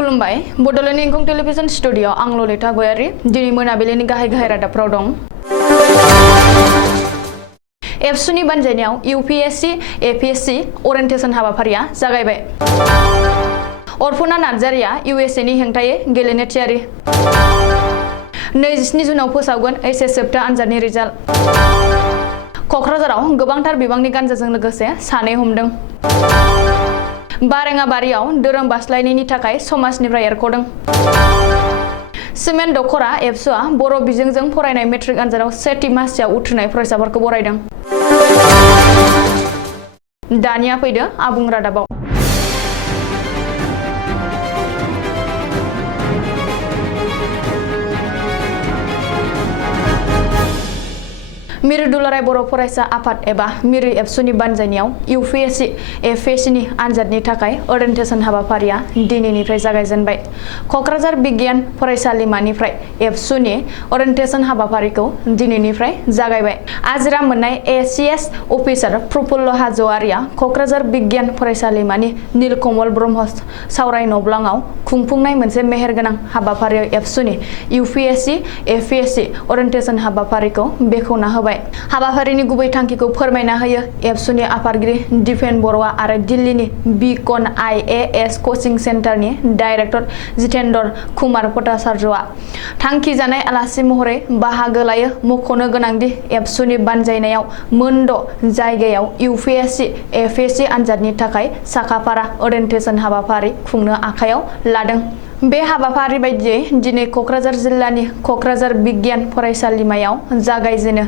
खुलुमबाय Bodoland इंखं television studio आं ललिता गयारी दिनै मोनाबिलिनि गाहाय रादाबफ्राव दं। एबसुनि बानजायनायाव यूपीएससी एपीएससी ओरिएन्टेशन हाबाफारिया जागायबाय। अर्पणा नार्जारिया यूएसए नि हेंथायै गेलेनो थियारि। 27 जुनाव फोसावगोन एचएस जोबथा आनजादनि रिजाल्ट। क'क्राझाराव गोबांथार बिबांनि गान्जाजों लोगोसे सानै हमदों। बारेङाबारियाव धोरोम बास्लायनायनि थाखाय समाजनिफ्राय एरख'दों। सिमेन्ट दख'रा एबसुआ बर' बिजोंजों फरायनाय मेट्रिक आनजादाव सेथि मासियाव उथ्रिनाय फरायसाफोरखौ बरायदों। दानिया फैदो आबुं रादाबाव। मिरु दुलाराय बर' फरायसा आफाद एबा मिरु एबसुनि बानजायनायाव यूपीएससी एपीएससी आनजादनि थाखाय ओरिएन्टेशन हाबाफारिया दिनैनिफ्राय जागायजेनबाय। क'क्राझार बिगियान फरायसालिमानिफ्राय एबसुनि ओरिएन्टेशन हाबाफारिखौ दिनैनिफ्राय जागायबाय। आजिरा मोननाय एसीएस अफिसार प्रफुल्ल हाज'वारिया क'क्राझार बिगियान फरायसालिमानि नीलकमल ब्रह्म सावराय नब्लाङाव खुंफुंनाय मोनसे मेहेरगोनां हाबाफारियाव एबसुनि यूपीएससी एपीएससी ओरिएन्टेशन हाबाफारिखौ बेखेवना होबाय। हाबाफारिनि गुबै थांखिखौ फोरमायना होयो एबसुनि आफादगिरि दिपेन बर'आ आरो दिल्लीनि बीकन आईएएस कचिं सेन्टारनि डाइरेक्टर जितेन्द्र कुमार भट्टाचार्यआ। थांखि जानाय आलासि महरै बाहागो लायो। मख'नो गोनांदि एबसुनि बानजायनायाव मोनद' जायगायाव यूपीएससी एपीएससी आनजादनि थाखाय साखाफारा ओरिएन्टेशन हाबाफारि खुंनो आखायाव लादों। बे हाबाफारि बायदियै दिनै क'क्राझार जिल्लानि क'क्राझार बिगियान फरायसालिमायाव जागायजेनो।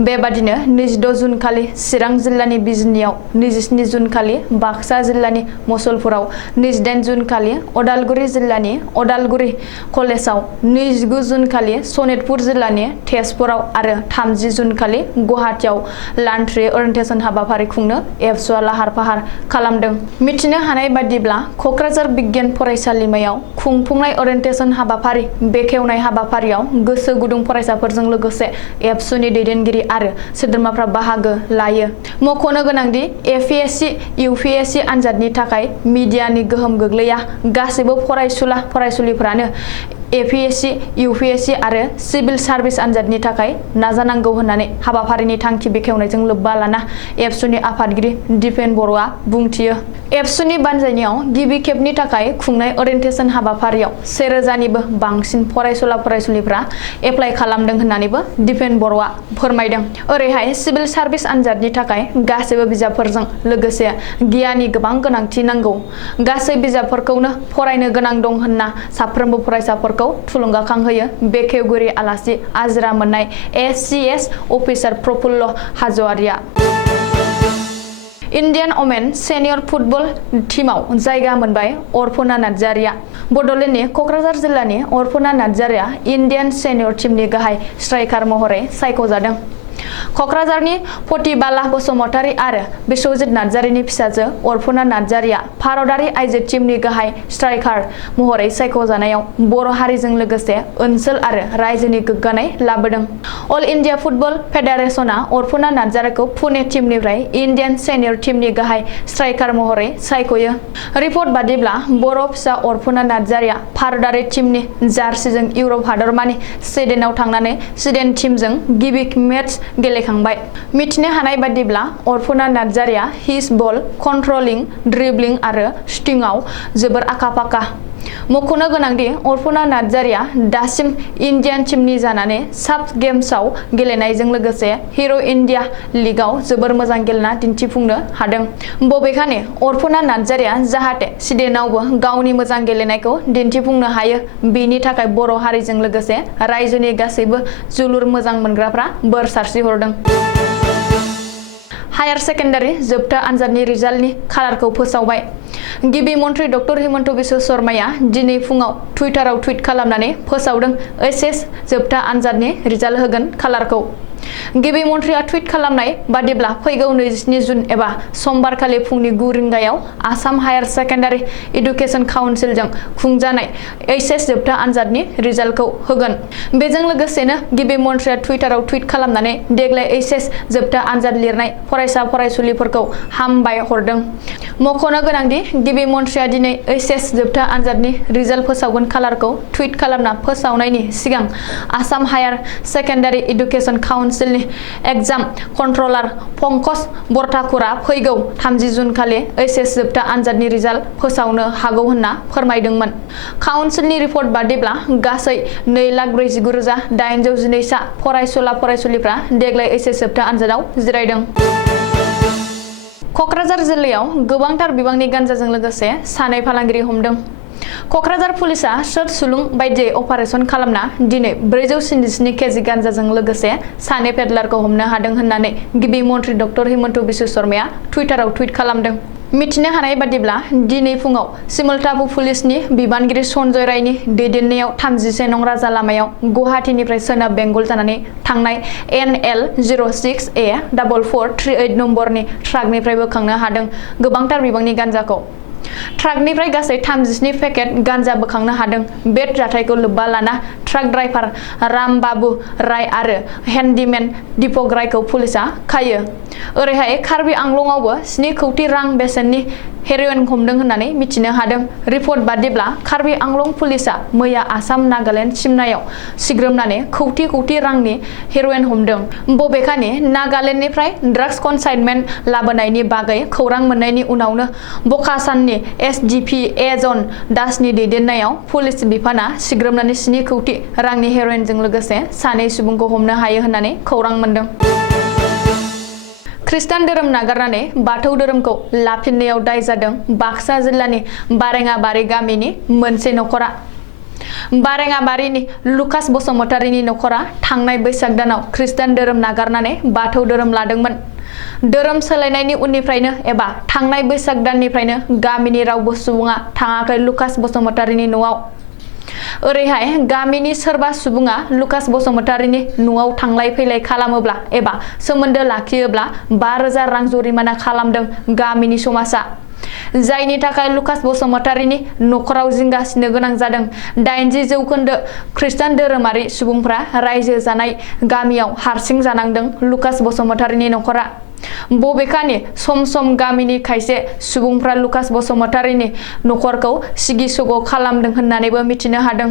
बेबादिनो 22 जुन खालि चिरां जिल्लानि बिजनीआव, 27 जुन खालि बाक्सा जिल्लानि मुसलपुराव, 28 जुन खालि उदालगुरि जिल्लानि उदालगुरि कलेजाव, 29 जुन खालि सनितपुर जिल्लानि तेजपुराव आरो 30 जुन खालि गुवाहाटीआव लान्ट्रि ओरिएन्टेशन हाबाफारि खुंनो एबसुआ लाहार फाहार खालामदों। मिथिनो हानाय बादिब्ला क'क्राझार बिगियान फरायसालिमायाव खुंफुंनाय ओरिएन्टेशन हाबाफारि बेखेवनाय हाबाफारियाव गोसो गुदुं फरायसाफोरजों लोगोसे एबसुनि दैदेनगिरि आरो सोद्रोमाफ्रा बाहागो लायो। मख'नो गोनांदि एपीएससी यूपीएससी आनजादनि थाखाय मिडियानि गोहोम गोग्लैया। गासैबो फरायसुला फरायसुलिफोरानो एपीएससी यूपीएससी आरो सिविल सार्भिस आनजादनि थाखाय नाजानांगौ होननानै हाबाफारिनि थांखि बेखेवनायजों लोब्बा लाना एबसुनि आफादगिरि दिपेन बर'आ बुंथियो। एबसुनि बानजायनायाव गिबि खेबनि थाखाय खुंनाय ओरिएन्टेशन हाबाफारियाव 1000निबो बांसिन फरायसुला फरायसुलिफ्रा एप्लाइ खालामदों होननानैबो दिपेन बर'आ फोरमायदों। ओरैहाय सिविल सार्भिस आनजादनि थाखाय गासैबो बिजाबफोरजों लोगोसे गियाननि गोबां गोनांथि नांगौ। गासै बिजाबफोरखौनो फरायनो गोनां दं होनना साफ्रोमबो फरायसाफोरखौ थुलुंगाखांहोयो बेखेवगिरि आलासि आजिरा मोननाय एसीएस अफिसार प्रफुल्ल हाज'वारिया। इन्डियान वमेन सेनियर फुटबल टीमाव जायगा मोनबाय अर्पणा नार्जारिया। बड'लेण्डनि क'क्राझार जिल्लानि अर्पणा नार्जारिया इन्डियान सेनियर टीमनि गाहाय स्ट्राइकार महरै सायख'जादों। क'क्राझारनि प्रतिबाला बसुमतारी आरो बिश्वजित नार्जारिनि फिसाजो अर्पणा नार्जारिया भारतारि आइजो टीमनि गाहाय स्ट्राइकार महरै सायख'जानायाव बर' हारिजों लोगोसे ओनसोल आरो रायजोनि गोग्गानाय लाबोदों। अल इन्डिया फुटबल फेडारेशनआ अर्पणा नार्जारिखौ पुणे टीमनिफ्राय इन्डियान सेनियर टीमनि गाहाय स्ट्राइकार महरै सायख'यो। रिपर्ट बादिब्ला बर' फिसा अर्पणा नार्जारिया भारतारि टीमनि जार्सीजों इउरप हादरमानि स्वीडेनआव थांनानै स्वीडेन टीमजों गिबि मेच गेलेखांबाय। मिथिनो हानाय बादिब्ला अर्पणा नार्जारिया हिज बल कन्ट्रलिं, ड्रिब्लिं आरो शुटिंआव जोबोर आखा-फाखा। मख'नो गोनांदि अर्पणा नार्जारिया दासिम इन्डियान टीमनि जानानै साब गेम्सआव गेलेनायजों लोगोसे हिर' इन्डिया लीगआव जोबोर मोजां गेलेना दिन्थिफुंनो हादों। बबेखानि अर्पणा नार्जारिया जाहाथे स्वीडेनावबो गावनि मोजां गेलेनायखौ दिन्थिफुंनो हायो बेनि थाखाय बर' हारिजों लोगोसे रायजोनि गासैबो जोलुर मोजां मोनग्राफ्रा बोर सारस्रिहरदों। हायार सेकेन्डारि जोबथा आनजादनि रिजाल्टनि खालारखौ फोसावबाय। गिबि मन्थ्रि डक्टर हिमन्त बिश्व शर्माया दिनै फुङाव टुइटाराव टुइट खालामनानै फोसावदों एचएस जोबथा आनजादनि रिजाल्ट होगोन खालारखौ। गिबि मन्थ्रिया टुइट खालामनाय बादिब्ला फैगौ 27 जुन एबा समबारखालि फुंनि 9 रिंगायाव आसाम हायार सेकेन्डारि एडुकेशन काउन्सिलजों खुंजानाय एचएस जोबथा आनजादनि रिजाल्टखौ होगोन। बेजों लोगोसेनो गिबि मन्थ्रिया टुइटाराव टुइट खालामनानै देग्लाय एचएस जोबथा आनजाद लिरनाय फरायसा फरायसुलिफोरखौ हामबाय हरदों। मख'नो गोनांदि गिबि मन्थ्रिया दिनै एचएस जोबथा आनजादनि रिजाल्ट फोसावगोन खालारखौ टुइट खालामना फोसावनायनि सिगां आसाम हायार सेकेन्डारि एडुकेशन काउन्सिलनि एग्जाम कन्ट्रलार पंकज बरठाकुरा फैगौ 30 जुन खालि एचएस जोबथा आनजादनि रिजाल्ट फोसावनो हागौ होनना फोरमायदोंमोन। काउन्सिलनि रिपर्ट बादिब्ला गासै 2,49,812 सा फरायसुला फरायसुलिफ्रा देग्लाय एचएस जोबथा आनजादाव जिरायदों। क'क्राझार जिल्लायाव गोबांथार बिबांनि गान्जाजों लोगोसे सानै फालांगिरि हमदों। क'क्राझार पुलिसा सोर सुलुं बायदियै अपारेशन खालामना दिनै 477 केजि गान्जाजों लोगोसे सानै पेडलारखौ हमनो हादों होननानै गिबि मन्थ्रि डक्टर हिमन्त बिश्व शर्माया टुइटाराव टुइट खालामदों। मिथिनो हानाय बादिब्ला दिनै फुङाव सिमलटापु पुलिसनि बिबानगिरि सन्जय रायनि दैदेननायाव 31 नं राजा लामायाव गुवाहाटीनिफ्राय सोनाब बेंगल जानानै थांनाय NL06A4438 नम्बरनि ट्राकनिफ्राय बोखांनो हादों गोबांथार बिबांनि गान्जाखौ। ट्राकनिफ्राय गासै 37 पेकेट गान्जा बोखांनो हादों। बे जाथायखौ लोब्बा लाना ट्राक ड्राइभार रामबाबु राय आरो हेन्डीमेन दीपक रायखौ पुलिसा खायो। ओरैहाय कार्बि आंलंआवबो 7 कौटि रां बेसेननि हेर'इन हमदों होननानै मिथिनो हादों। रिपर्ट बादिब्ला कार्बि आंलं पुलिसा मैया आसाम नागालेण्ड सिमनायाव सिग्रोमनानै कौटि रांनि हेर'इन हमदों। बबेखानि नागालेण्डनिफ्राय ड्राग्स कनसाइनमेन्ट लाबोनायनि बागै खौरां मोननायनि उनावनो बकासाननि एसडिपि एजन दासनि दैदेननायाव पुलिस बिफाना सिग्रोमनानै 7 कौटि रांनि हेर'इनजों लोगोसे सानै सुबुंखौ हमनो हायो होननानै खौरां मोनदों। खृष्टान धोरोम नागारनानै बाथौ धोरोमखौ लाफिननायाव दाय जादों बाक्सा जिल्लानि बारेङाबारि गामिनि मोनसे नखरा। बारेङाबारिनि लुकास बसुमतारीनि नखरा थांनाय बैसाग दानाव खृष्टान धोरोम नागारनानै बाथौ धोरोम लादोंमोन। धोरोम सोलायनायनि उननिफ्रायनो एबा थांनाय बैसाग दाननिफ्रायनो गामिनि रावबो सुबुङा थाङाखै लुकास बसुमतारीनि न'आव। ओरैहाय गामिनि सोरबा सुबुङा लुकास बसुमतारीनि न'आव थांलाय फैलाय खालामोब्ला एबा सोमोन्दो लाखियोब्ला 5,000 रां जुरिमाना खालामदों गामिनि समाजा। जायनि थाखाय लुकास बसुमतारीनि नखराव जिंगासिनो गोनां जादों। 80% खृष्टान धोरोमारि सुबुंफ्रा रायजो जानाय गामियाव हारसिं जानांदों लुकास बसुमतारीनि नखरा। बबेखानि सम सम गामिनि खायसे सुबुंफ्रा लुकास बसुमतारीनि नखरखौ सिगि-सग' खालामदों होननानैबो मिथिनो हादों।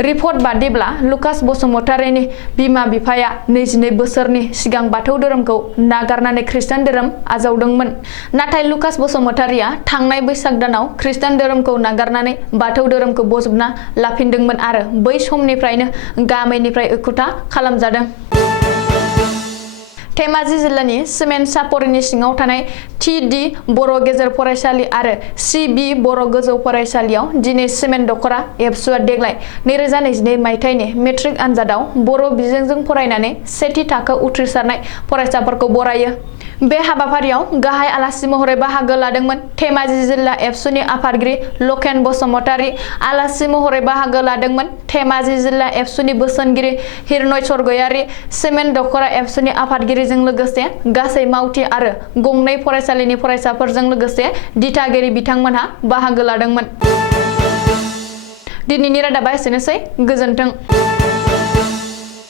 रिपर्ट बादिब्ला लुकास बसुमतारीनि बिमा-बिफाया 22 बोसोरनि सिगां बाथौ धोरोमखौ नागारनानै खृष्टान धोरोम आजावदोंमोन। नाथाय लुकास बसुमतारीया थांनाय बैसाग दानाव खृष्टान धोरोमखौ नागारनानै बाथौ धोरोमखौ बजबना लाफिनदोंमोन आरो बै समनिफ्रायनो गामिनिफ्राय एखुथा खालामजादों। धेमाजि जिल्लानि सिमेन्ट सापरिनि सिङाव थानाय TD बर' गेजेर फरायसालि आरो CB बर' गोजौ फरायसालियाव दिनै सिमेन्ट दख'रा एबसुआ देग्लाय 2022 मायथाइनि मेट्रिक आनजादाव बर' बिजोंजों फरायनानै सेथि थाखो उथ्रिसारनाय फरायसाफोरखौ बरायो। बे हाबाफारियाव गाहाय आलासि महरै बाहागो लादोंमोन धेमाजि जिल्ला एबसुनि आफादगिरि लकेन बसुमतारी। आलासि महरै बाहागो लादोंमोन धेमाजि जिल्ला एबसुनि बोसोनगिरि हिरनय सरगयारी। सिमेन्ट दख'रा एबसुनि आफादगिरिजों लोगोसे गासै मावथि आरो गंनै फरायसालिनि फरायसाफोरजों लोगोसे दिथागिरि बिथांमोनहा बाहागो लादोंमोन। दिनैनि रादाबा एसेनोसै। गोजोन्थों।